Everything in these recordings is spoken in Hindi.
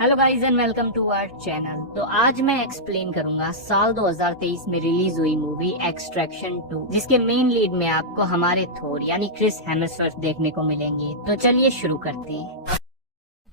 Hello guys and welcome to our channel. तो आज मैं एक्सप्लेन करूंगा साल 2023 में रिलीज हुई मूवी एक्सट्रैक्शन 2, जिसके मेन लीड में आपको हमारे थोर यानी क्रिस हेम्सवर्थ देखने को मिलेंगे। तो चलिए शुरू करते हैं।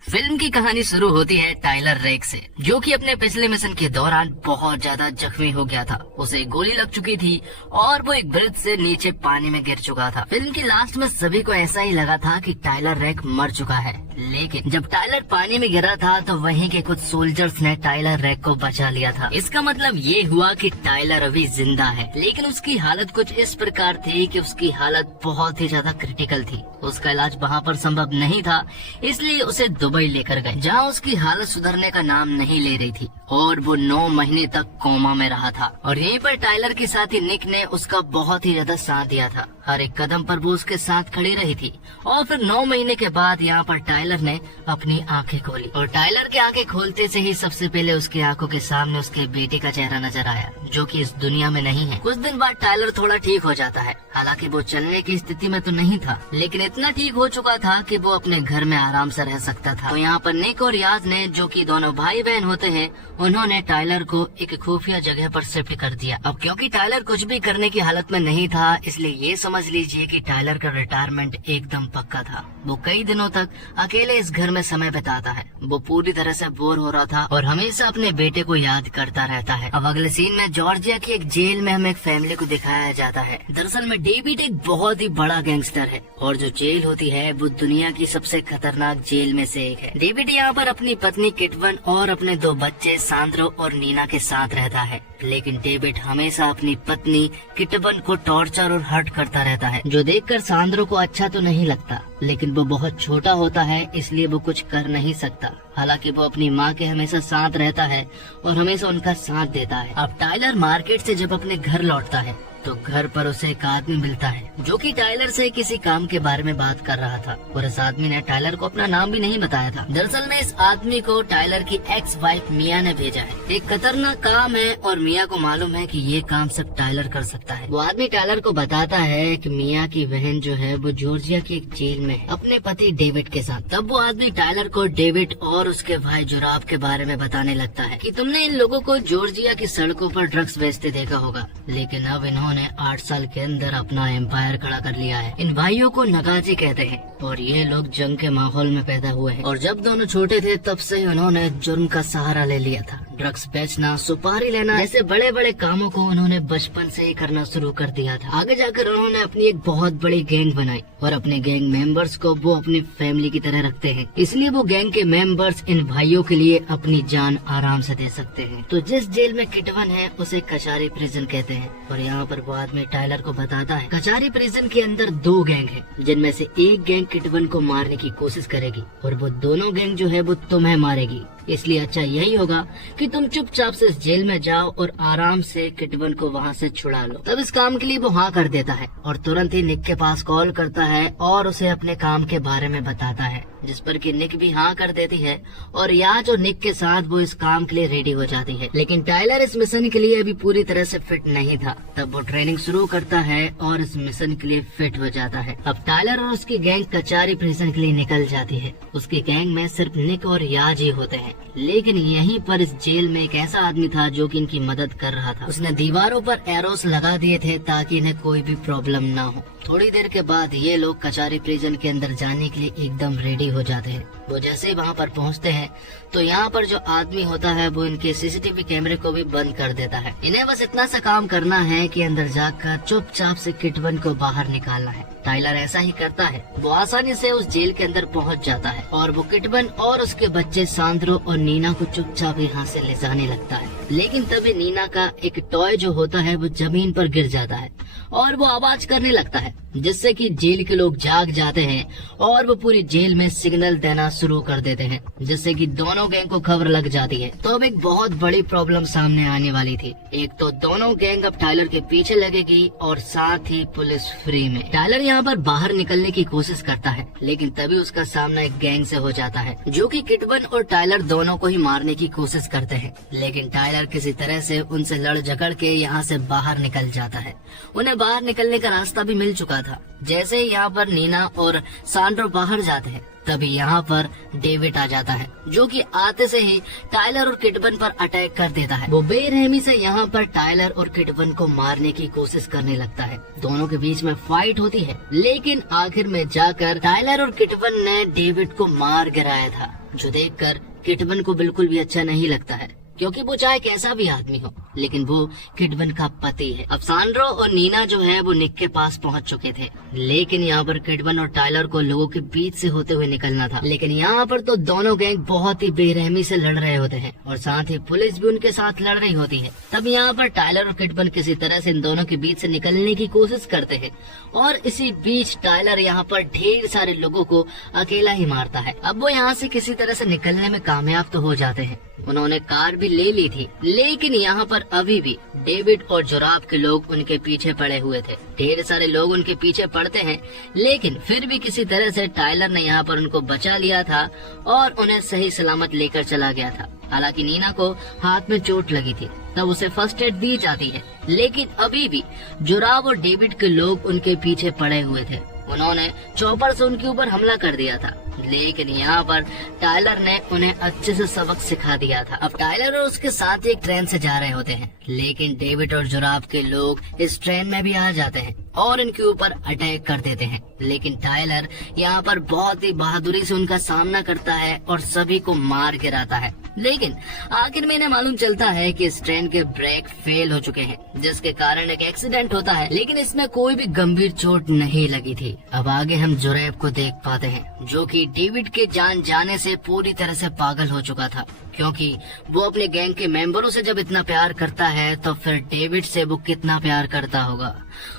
फिल्म की कहानी शुरू होती है टाइलर रेक से, जो कि अपने पिछले मिशन के दौरान बहुत ज्यादा जख्मी हो गया था। उसे गोली लग चुकी थी और वो एक ब्रिज से नीचे पानी में गिर चुका था। फिल्म की लास्ट में सभी को ऐसा ही लगा था कि टाइलर रेक मर चुका है, लेकिन जब टाइलर पानी में गिरा था तो वहीं के कुछ सोल्जर्स ने टाइलर रेक को बचा लिया था। इसका मतलब ये हुआ कि टाइलर अभी जिंदा है, लेकिन उसकी हालत कुछ इस प्रकार थी कि उसकी हालत बहुत ही ज्यादा क्रिटिकल थी। उसका इलाज वहाँ पर संभव नहीं था, इसलिए उसे दुबई लेकर गए, जहाँ उसकी हालत सुधरने का नाम नहीं ले रही थी और वो 9 महीने तक कोमा में रहा था। और यहीं पर टाइलर के साथी निक ने उसका बहुत ही ज्यादा साथ दिया था। हर एक कदम पर वो उसके साथ खड़ी रही थी। और फिर 9 महीने के बाद यहाँ पर टाइलर ने अपनी आंखें खोली, और टाइलर की आंखें खोलते से ही सबसे पहले उसकी आंखों के सामने उसके बेटे का चेहरा नजर आया, जो कि इस दुनिया में नहीं है। कुछ दिन बाद टाइलर थोड़ा ठीक हो जाता है। हालांकि वो चलने की स्थिति में तो नहीं था, लेकिन इतना ठीक हो चुका था कि वो अपने घर में आराम से रह सकता था। तो यहाँ पर निक और याज ने, जो कि दोनों भाई बहन होते हैं, उन्होंने टाइलर को एक खुफिया जगह पर शिफ्ट कर दिया। अब क्योंकि टाइलर कुछ भी करने की हालत में नहीं था, इसलिए ये समझ लीजिए कि टाइलर का रिटायरमेंट एकदम पक्का था। वो कई दिनों तक अकेले इस घर में समय बिताता है। वो पूरी तरह से बोर हो रहा था और हमेशा अपने बेटे को याद करता रहता है। अब अगले सीन में जॉर्जिया की एक जेल में हमें एक फैमिली को दिखाया जाता है। दरअसल में डेविड एक बहुत ही बड़ा गैंगस्टर है, और जो जेल होती है वो दुनिया की सबसे खतरनाक जेल में से एक है। डेविड यहाँ पर अपनी पत्नी किटवन और अपने 2 बच्चे सांद्रो और नीना के साथ रहता है, लेकिन डेविड हमेशा अपनी पत्नी किटवन को टॉर्चर और हर्ट करता रहता है, जो देखकर सांद्रो को अच्छा तो नहीं लगता, लेकिन वो बहुत छोटा होता है, इसलिए वो कुछ कर नहीं सकता। हालांकि वो अपनी माँ के हमेशा साथ रहता है और हमेशा उनका साथ देता है। अब टाइलर मार्केट से जब अपने घर लौटता है तो घर पर उसे एक आदमी मिलता है, जो कि टाइलर से किसी काम के बारे में बात कर रहा था, और इस आदमी ने टाइलर को अपना नाम भी नहीं बताया था। दरअसल में इस आदमी को टाइलर की एक्स वाइफ मिया ने भेजा है। एक खतरनाक काम है और मिया को मालूम है कि ये काम सिर्फ टाइलर कर सकता है। वो आदमी टाइलर को बताता है कि मिया की बहन जो है वो जॉर्जिया की एक जेल में है अपने पति डेविड के साथ। तब वो आदमी टाइलर को डेविड और उसके भाई जुराब के बारे में बताने लगता है कि तुमने इन लोगों को जॉर्जिया की सड़कों पर ड्रग्स बेचते देखा होगा, लेकिन अब इन्होंने 8 साल के अंदर अपना एम्पायर खड़ा कर लिया है। इन भाइयों को नगाजी कहते हैं और ये लोग जंग के माहौल में पैदा हुए हैं, और जब दोनों छोटे थे तब से उन्होंने जुर्म का सहारा ले लिया था। ड्रग्स बेचना, सुपारी लेना जैसे बड़े बड़े कामों को उन्होंने बचपन से ही करना शुरू कर दिया था। आगे जाकर उन्होंने अपनी एक बहुत बड़ी गैंग बनाई और अपने गैंग मेंबर्स को वो अपनी फैमिली की तरह रखते हैं, इसलिए वो गैंग के मेंबर्स इन भाइयों के लिए अपनी जान आराम से दे सकते हैं। तो जिस जेल में किटवन है उसे कचारी प्रिजन कहते हैं, और यहाँ पर वो आदमी टाइलर को बताता है कचारी प्रिजन के अंदर 2 गैंग है, जिनमें से एक गैंग किटवन को मारने की कोशिश करेगी और वो दोनों गैंग जो है वो तुम्हें मारेगी। इसलिए अच्छा यही होगा कि तुम चुपचाप से इस जेल में जाओ और आराम से किटवन को वहाँ से छुड़ा लो। तब इस काम के लिए वो हाँ कर देता है और तुरंत ही निक के पास कॉल करता है और उसे अपने काम के बारे में बताता है, जिस पर कि निक भी हाँ कर देती है, और याज और निक के साथ वो इस काम के लिए रेडी हो जाती है। लेकिन टाइलर इस मिशन के लिए अभी पूरी तरह से फिट नहीं था। तब वो ट्रेनिंग शुरू करता है और इस मिशन के लिए फिट हो जाता है। अब टाइलर और उसकी गैंग कचारी प्रिजन के लिए निकल जाती है। उसकी गैंग में सिर्फ निक और याज ही होते हैं, लेकिन यहीं पर इस जेल में एक ऐसा आदमी था जो कि इनकी मदद कर रहा था। उसने दीवारों पर एरोस लगा दिए थे ताकि इन्हें कोई भी प्रॉब्लम ना हो। थोड़ी देर के बाद ये लोग कचारी प्रिजन के अंदर जाने के लिए एकदम रेडी हो जाते हैं। वो जैसे ही वहाँ पर पहुँचते हैं तो यहाँ पर जो आदमी होता है वो इनके सीसीटीवी कैमरे को भी बंद कर देता है। इन्हें बस इतना सा काम करना है कि अंदर जाकर चुपचाप से किटवन को बाहर निकालना है। टाइलर ऐसा ही करता है। वो आसानी से उस जेल के अंदर पहुंच जाता है और वो किटवन और उसके बच्चे सांद्रो और नीना को चुपचाप यहाँ से ले जाने लगता है। लेकिन तभी नीना का एक टॉय जो होता है वो जमीन पर गिर जाता है और वो आवाज करने लगता है, जिससे कि जेल के लोग जाग जाते हैं और वो पूरी जेल में सिग्नल देना शुरू कर देते हैं, जिससे कि दोनों गैंग को खबर लग जाती है। तो अब एक बहुत बड़ी प्रॉब्लम सामने आने वाली थी। एक तो दोनों गैंग अब टाइलर के पीछे लगेगी और साथ ही पुलिस फ्री में। टाइलर यहाँ पर बाहर निकलने की कोशिश करता है, लेकिन तभी उसका सामना एक गैंग से हो जाता है, जो कि किटवन और टाइलर दोनों को ही मारने की कोशिश करते हैं। लेकिन टाइलर किसी तरह से उनसे लड़ झगड़ के यहाँ से बाहर निकल जाता है। उन्हें बाहर निकलने का रास्ता भी मिल चुका था। जैसे ही यहाँ पर नीना और सांड्रो बाहर जाते हैं तभी यहाँ पर डेविड आ जाता है, जो कि आते से ही टाइलर और किटबन पर अटैक कर देता है। वो बेरहमी से यहाँ पर टाइलर और किटबन को मारने की कोशिश करने लगता है। दोनों के बीच में फाइट होती है, लेकिन आखिर में जाकर टाइलर और किटबन ने डेविड को मार गिराया था, जो देखकर किटबन को बिल्कुल भी अच्छा नहीं लगता है, क्योंकि वो चाहे कैसा भी आदमी हो, लेकिन वो किटबन का पति है। अब सांड्रो और नीना जो है वो निक के पास पहुंच चुके थे, लेकिन यहाँ पर किटबन और टाइलर को लोगों के बीच से होते हुए निकलना था। लेकिन यहाँ पर तो दोनों गैंग बहुत ही बेरहमी से लड़ रहे होते हैं और साथ ही पुलिस भी उनके साथ लड़ रही होती है। तब यहाँ पर टाइलर और किटबन किसी तरह से इन दोनों के बीच से निकलने की कोशिश करते हैं और इसी बीच टाइलर यहाँ पर ढेर सारे लोगों को अकेला ही मारता है। अब वो यहाँ से किसी तरह से निकलने में कामयाब तो हो जाते हैं। उन्होंने कार भी ले ली थी, लेकिन यहाँ पर अभी भी डेविड और जोराब के लोग उनके पीछे पड़े हुए थे। ढेर सारे लोग उनके पीछे पड़ते हैं, लेकिन फिर भी किसी तरह से टाइलर ने यहाँ पर उनको बचा लिया था और उन्हें सही सलामत लेकर चला गया था। हालांकि नीना को हाथ में चोट लगी थी, तब उसे फर्स्ट एड दी जाती है, लेकिन अभी भी जोराब और डेविड के लोग उनके पीछे पड़े हुए थे। उन्होंने चॉपर से उनके ऊपर हमला कर दिया था, लेकिन यहाँ पर टाइलर ने उन्हें अच्छे से सबक सिखा दिया था। अब टाइलर और उसके साथ एक ट्रेन से जा रहे होते हैं, लेकिन डेविड और जोराब के लोग इस ट्रेन में भी आ जाते हैं और इनके ऊपर अटैक कर देते हैं। लेकिन टाइलर यहाँ पर बहुत ही बहादुरी से उनका सामना करता है और सभी को मार गिराता है। लेकिन आखिर में इन्हें मालूम चलता है कि इस ट्रेन के ब्रेक फेल हो चुके हैं, जिसके कारण एक एक्सीडेंट होता है, लेकिन इसमें कोई भी गंभीर चोट नहीं लगी थी। अब आगे हम जोरेब को देख पाते हैं, जो कि डेविड के जान जाने से पूरी तरह से पागल हो चुका था, क्योंकि वो अपने गैंग के मेंबरों से जब इतना प्यार करता है तो फिर डेविड से वो कितना प्यार करता होगा।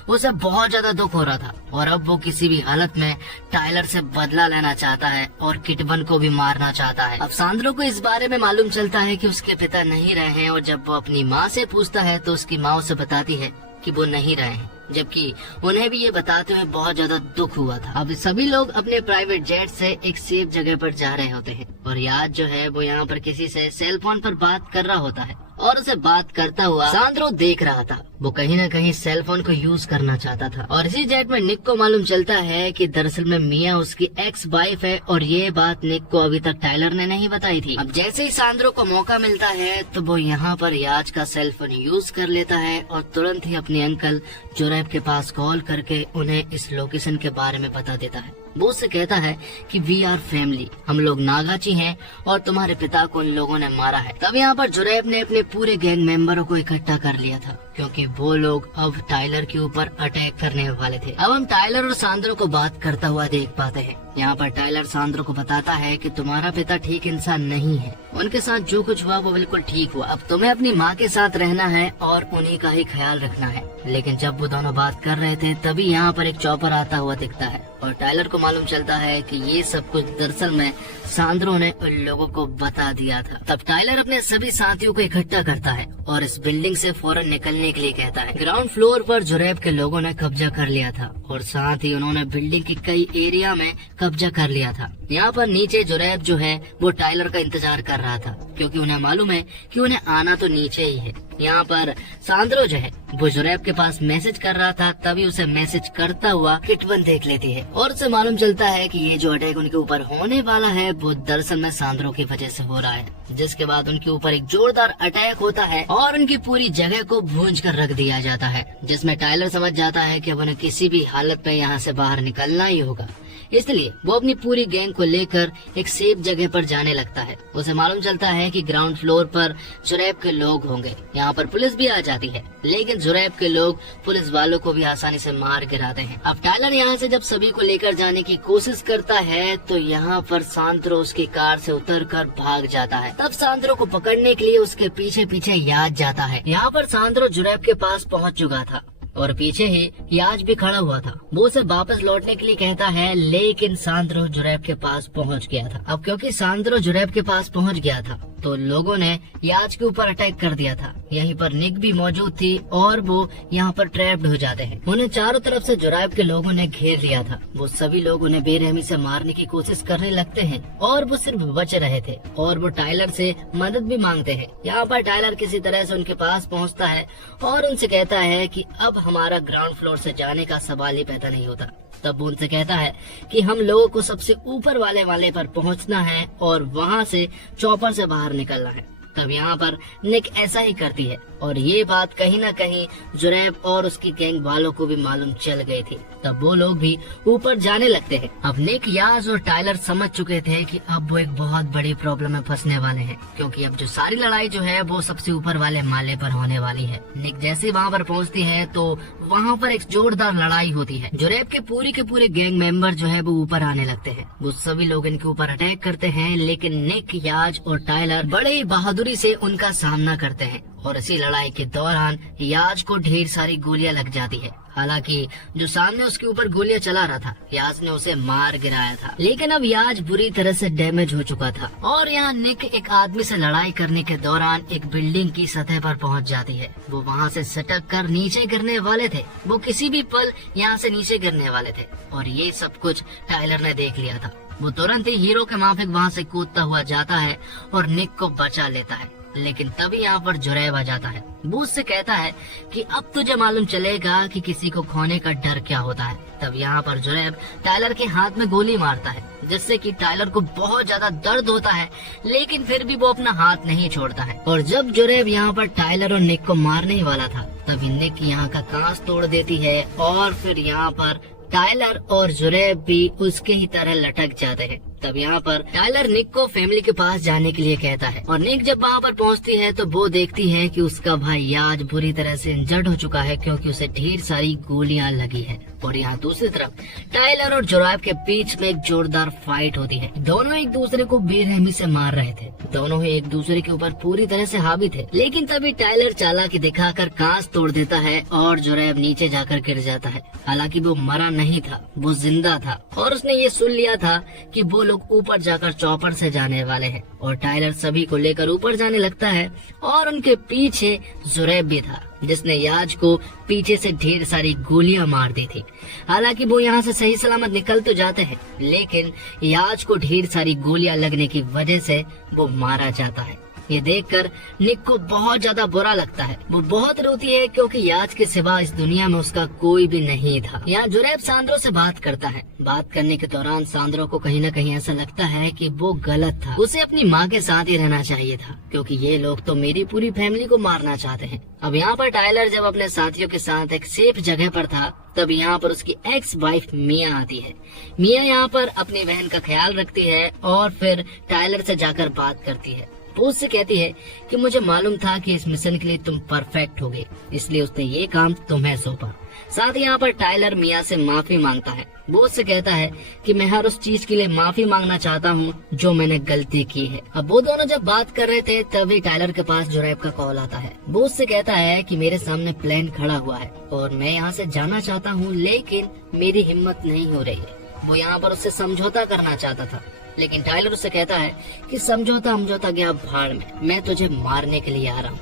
उसे बहुत ज्यादा दुख हो रहा था और अब वो किसी भी हालत में टाइलर से बदला लेना चाहता है और किटबन को भी मारना चाहता है। अब सांद्रो को इस बारे में मालूम चलता है कि उसके पिता नहीं रहे हैं और जब वो अपनी माँ से पूछता है तो उसकी माँ उसे बताती है कि वो नहीं रहे हैं, जबकि उन्हें भी ये बताते हुए बहुत ज्यादा दुख हुआ था। अब सभी लोग अपने प्राइवेट जेट से एक सेफ जगह पर जा रहे होते हैं और याद जो है वो यहाँ पर किसी से सेल फोन पर बात कर रहा होता है और उसे बात करता हुआ सांद्रो देख रहा था। वो कहीं न कहीं सेल फोन को यूज करना चाहता था और इसी जेट में निक को मालूम चलता है कि दरअसल में मिया उसकी एक्स वाइफ है और ये बात निक को अभी तक टाइलर ने नहीं बताई थी। अब जैसे ही सांद्रो को मौका मिलता है तो वो यहाँ पर याज का सेल फोन यूज कर लेता है और तुरंत ही अपने अंकल जोरेब के पास कॉल करके उन्हें इस लोकेशन के बारे में बता देता है। वो उससे कहता है कि वी आर फैमिली, हम लोग नागाची हैं और तुम्हारे पिता को उन लोगों ने मारा है। तब यहाँ पर जोरेब ने अपने पूरे गैंग मेंबरों को इकट्ठा कर लिया था, क्योंकि वो लोग अब टाइलर के ऊपर अटैक करने वाले थे। अब हम टाइलर और सांद्रो को बात करता हुआ देख पाते हैं। यहाँ पर टाइलर सांद्रो को बताता है कि तुम्हारा पिता ठीक इंसान नहीं है, उनके साथ जो कुछ हुआ वो बिल्कुल ठीक हुआ। अब तुम्हें अपनी माँ के साथ रहना है और उन्हीं का ही ख्याल रखना है। लेकिन जब वो दोनों बात कर रहे थे तभी यहाँ पर एक चॉपर आता हुआ दिखता है और टाइलर को मालूम चलता है कि ये सब कुछ दरअसल में सांद्रो ने उन लोगों को बता दिया था। तब टाइलर अपने सभी साथियों को इकट्ठा करता है और इस बिल्डिंग से फौरन निकलने के लिए कहता है। ग्राउंड फ्लोर पर जोरेब के लोगों ने कब्जा कर लिया था और साथ ही उन्होंने बिल्डिंग की कई एरिया में कब्जा कर लिया था। यहाँ पर नीचे जोरेब जो है वो टाइलर का इंतजार कर रहा था, क्योंकि उन्हें मालूम है कि उन्हें आना तो नीचे ही है। यहाँ पर सांद्रो जो है वो जोरेब के पास मैसेज कर रहा था, तभी उसे मैसेज करता हुआ किटबन देख लेती है और उसे मालूम चलता है कि ये जो अटैक उनके ऊपर होने वाला है वो दरअसल में सांद्रो की वजह से हो रहा है। जिसके बाद उनके ऊपर एक जोरदार अटैक होता है और उनकी पूरी जगह को भूंज कर रख दिया जाता है, जिसमें टाइलर समझ जाता है कि अब उन्हें किसी भी हालत में यहाँ से बाहर निकलना ही होगा। इसलिए वो अपनी पूरी गैंग को लेकर एक सेफ जगह पर जाने लगता है। उसे मालूम चलता है कि ग्राउंड फ्लोर पर जोरेब के लोग होंगे। यहाँ पर पुलिस भी आ जाती है, लेकिन जोरेब के लोग पुलिस वालों को भी आसानी से मार गिराते हैं। अब टाइलर यहाँ से जब सभी को लेकर जाने की कोशिश करता है तो यहाँ पर सांद्रो उसकी कार से उतरकर भाग जाता है। तब सांद्रो को पकड़ने के लिए उसके पीछे पीछे याज जाता है। यहाँ पर सांद्रो जोरेब के पास पहुँच चुका था और पीछे ही याज भी खड़ा हुआ था। वो उसे वापस लौटने के लिए कहता है, लेकिन सांद्रो जोरेब के पास पहुंच गया था। अब क्योंकि सांद्रो जोरेब के पास पहुंच गया था तो लोगों ने याज के ऊपर अटैक कर दिया था। यहीं पर निक भी मौजूद थी और वो यहाँ पर ट्रैप्ड हो जाते हैं। उन्हें चारों तरफ से जोरेब के लोगों ने घेर लिया था। वो सभी लोग उन्हें बेरहमी से मारने की कोशिश करने लगते हैं और वो सिर्फ बच रहे थे और वो टाइलर से मदद भी मांगते हैं। यहाँ पर टाइलर किसी तरह से उनके पास पहुँचता है और उनसे कहता है कि अब हमारा ग्राउंड फ्लोर से जाने का सवाल ही पैदा नहीं होता, तब वो उनसे कहता है कि हम लोगों को सबसे ऊपर वाले पर पहुंचना है और वहां से चॉपर से बाहर निकलना है। तब यहाँ पर निक ऐसा ही करती है और ये बात कहीं ना कहीं जुरैब और उसकी गैंग वालों को भी मालूम चल गई थी। तब वो लोग भी ऊपर जाने लगते हैं। अब निक, याज और टाइलर समझ चुके थे कि अब वो एक बहुत बड़ी प्रॉब्लम में फंसने वाले हैं, क्योंकि अब जो सारी लड़ाई जो है वो सबसे ऊपर वाले माले पर होने वाली है। निक जैसे वहाँ पर पहुँचती है तो वहाँ पर एक जोरदार लड़ाई होती है। जुरैब के पूरे गैंग मेंबर जो है वो ऊपर आने लगते हैं। वो सभी लोग इनके ऊपर अटैक करते हैं, लेकिन निक, याज और टाइलर बड़े ही बहादुरी से उनका सामना करते हैं और इसी लड़ाई के दौरान याज को ढेर सारी गोलियां लग जाती है। हालांकि जो सामने उसके ऊपर गोलियां चला रहा था, याज ने उसे मार गिराया था, लेकिन अब याज बुरी तरह से डैमेज हो चुका था। और यहाँ निक एक आदमी से लड़ाई करने के दौरान एक बिल्डिंग की सतह पर पहुंच जाती है। वो वहाँ से सटक कर नीचे गिरने वाले थे। वो किसी भी पल यहाँ से नीचे गिरने वाले थे और ये सब कुछ टाइलर ने देख लिया था। वो तुरंत ही हीरो के माफिक वहाँ से कूदता हुआ जाता है और निक को बचा लेता है। लेकिन तभी यहाँ पर जुरैब आ जाता है। वो उससे कहता है कि अब तुझे मालूम चलेगा कि किसी को खोने का डर क्या होता है। तब यहाँ पर जुरैब टाइलर के हाथ में गोली मारता है, जिससे कि टाइलर को बहुत ज्यादा दर्द होता है, लेकिन फिर भी वो अपना हाथ नहीं छोड़ता है। और जब जुरैब यहाँ पर टाइलर और निक को मारने ही वाला था, तभी निक यहाँ का कांच तोड़ देती है और फिर यहाँ पर टाइलर और जुरैब भी उसके ही तरह लटक जाते हैं। तब यहाँ पर टाइलर निक को फैमिली के पास जाने के लिए कहता है और निक जब वहाँ पर पहुँचती है तो वो देखती है कि उसका भाई याज बुरी तरह से इंजर्ड हो चुका है, क्योंकि उसे ढेर सारी गोलियां लगी है। और यहाँ दूसरी तरफ टाइलर और जुरैब के बीच में एक जोरदार फाइट होती है। दोनों एक दूसरे को बेरहमी से मार रहे थे। दोनों ही एक दूसरे के ऊपर पूरी तरह से हावी थे, लेकिन तभी टाइलर चालाकी दिखाकर कांच तोड़ देता है और जुरैब नीचे जाकर गिर जाता है। हालांकि वो मरा नहीं था, वो जिंदा था और उसने ये सुन लिया था कि वो लोग ऊपर जाकर चॉपर से जाने वाले हैं। और टाइलर सभी को लेकर ऊपर जाने लगता है और उनके पीछे जुरैब भी था, जिसने याज को पीछे से ढेर सारी गोलियां मार दी थी। हालांकि वो यहाँ से सही सलामत निकल तो जाते हैं, लेकिन याज को ढेर सारी गोलियां लगने की वजह से वो मारा जाता है। ये देखकर निक को बहुत ज्यादा बुरा लगता है। वो बहुत रोती है, क्योंकि याज के सिवा इस दुनिया में उसका कोई भी नहीं था। यहाँ जुरैब सांद्रो से बात करता है। बात करने के दौरान सांद्रो को कहीं न कहीं ऐसा लगता है कि वो गलत था। उसे अपनी माँ के साथ ही रहना चाहिए था, क्योंकि ये लोग तो मेरी पूरी फैमिली को मारना चाहते हैं। अब यहाँ पर टाइलर जब अपने साथियों के साथ एक सेफ जगह पर था, तब यहाँ पर उसकी एक्स वाइफ मिया आती है। मिया यहाँ पर अपनी बहन का ख्याल रखती है और फिर टाइलर से जाकर बात करती है। वो उससे कहती है कि मुझे मालूम था कि इस मिशन के लिए तुम परफेक्ट होगे, इसलिए उसने ये काम तुम्हें सौंपा। साथ ही यहाँ पर टाइलर मिया से माफी मांगता है। वो उससे कहता है कि मैं हर उस चीज के लिए माफी मांगना चाहता हूँ जो मैंने गलती की है। अब वो दोनों जब बात कर रहे थे, तभी टाइलर के पास जुरैब का कॉल आता है। वो उससे कहता है कि मेरे सामने प्लेन खड़ा हुआ है और मैं यहाँ से जाना चाहता हूँ, लेकिन मेरी हिम्मत नहीं हो रही है। वो यहाँ पर उससे समझौता करना चाहता था, लेकिन टाइलर उससे कहता है कि समझौता गया भाड़ में, मैं तुझे मारने के लिए आ रहा हूँ।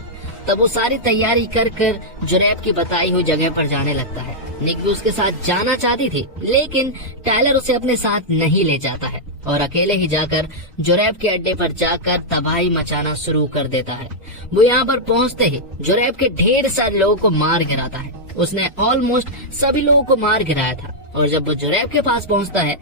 तब वो सारी तैयारी कर जुरैब की बताई हुई जगह पर जाने लगता है। निक भी उसके साथ जाना चाहती थी, लेकिन टाइलर उसे अपने साथ नहीं ले जाता है और अकेले ही जाकर जुरैब के अड्डे पर जाकर तबाही मचाना शुरू कर देता है। वो यहाँ पर पहुँचते ही जुरैब के ढेर सारे लोगों को मार गिराता है। उसने ऑलमोस्ट सभी लोगों को मार गिराया था। और जब वो जुरैब के पास पहुंचता है,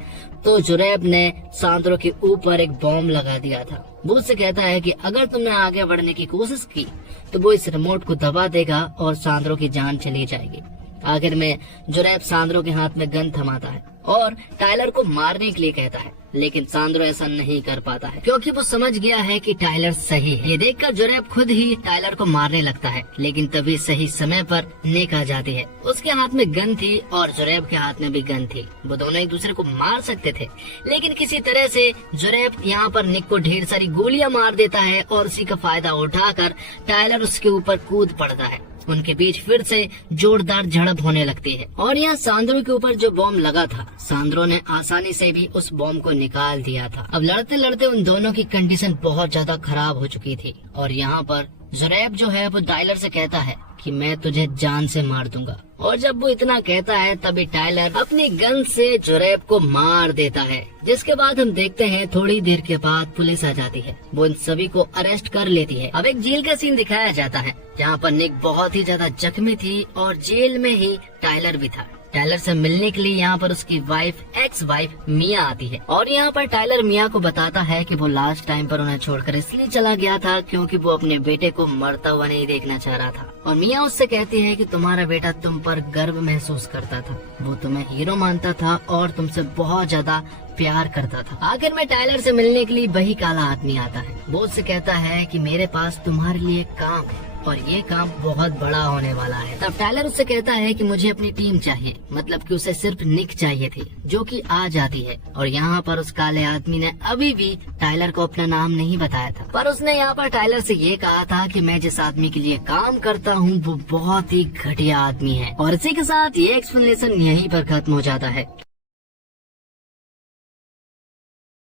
तो जुरैब ने सांद्रो के ऊपर एक बॉम्ब लगा दिया था। वो उससे कहता है कि अगर तुमने आगे बढ़ने की कोशिश की तो वो इस रिमोट को दबा देगा और सांद्रो की जान चली जाएगी। आखिर में जुरैब सांद्रो के हाथ में गन थमाता है और टाइलर को मारने के लिए कहता है, लेकिन सांद्रो ऐसा नहीं कर पाता है, क्योंकि वो समझ गया है कि टाइलर सही है। ये देखकर जुरैब खुद ही टाइलर को मारने लगता है, लेकिन तभी सही समय पर निक आ जाती है। उसके हाथ में गन थी और जुरैब के हाथ में भी गन थी। वो दोनों एक दूसरे को मार सकते थे, लेकिन किसी तरह से जुरैब यहाँ पर निक को ढेर सारी गोलियां मार देता है और उसी का फायदा उठाकर टाइलर उसके ऊपर कूद पड़ता है। उनके बीच फिर से जोरदार झड़प होने लगती है और यहाँ सांद्रो के ऊपर जो बॉम्ब लगा था, सांद्रो ने आसानी से भी उस बॉम्ब को निकाल दिया था। अब लड़ते लड़ते उन दोनों की कंडीशन बहुत ज्यादा खराब हो चुकी थी और यहाँ पर जुरैब जो है वो टाइलर से कहता है कि मैं तुझे जान से मार दूंगा। और जब वो इतना कहता है, तभी टाइलर अपनी गन से जुरैब को मार देता है। जिसके बाद हम देखते हैं थोड़ी देर के बाद पुलिस आ जाती है। वो इन सभी को अरेस्ट कर लेती है। अब एक जेल का सीन दिखाया जाता है, जहाँ पर निक बहुत ही ज्यादा जख्मी थी और जेल में ही टाइलर भी था। टाइलर से मिलने के लिए यहाँ पर उसकी वाइफ एक्स वाइफ मिया आती है और यहाँ पर टाइलर मिया को बताता है कि वो लास्ट टाइम पर उन्हें छोड़कर इसलिए चला गया था क्योंकि वो अपने बेटे को मरता हुआ नहीं देखना चाह रहा था। और मिया उससे कहती है कि तुम्हारा बेटा तुम पर गर्व महसूस करता था, वो तुम्हें हीरो मानता था और तुमसे बहुत ज्यादा प्यार करता था। आखिर में टाइलर से मिलने के लिए वही काला आदमी आता है। वो उससे कहता है कि मेरे पास तुम्हारे लिए काम है और ये काम बहुत बड़ा होने वाला है। तब टाइलर उससे कहता है कि मुझे अपनी टीम चाहिए, मतलब कि उसे सिर्फ निक चाहिए थी जो कि आ जाती है। और यहाँ पर उस काले आदमी ने अभी भी टाइलर को अपना नाम नहीं बताया था, पर उसने यहाँ पर टाइलर से ये कहा था कि मैं जिस आदमी के लिए काम करता हूँ वो बहुत ही घटिया आदमी है। और इसी के साथ ये एक्सप्लेनेशन यहीं पर खत्म हो जाता है।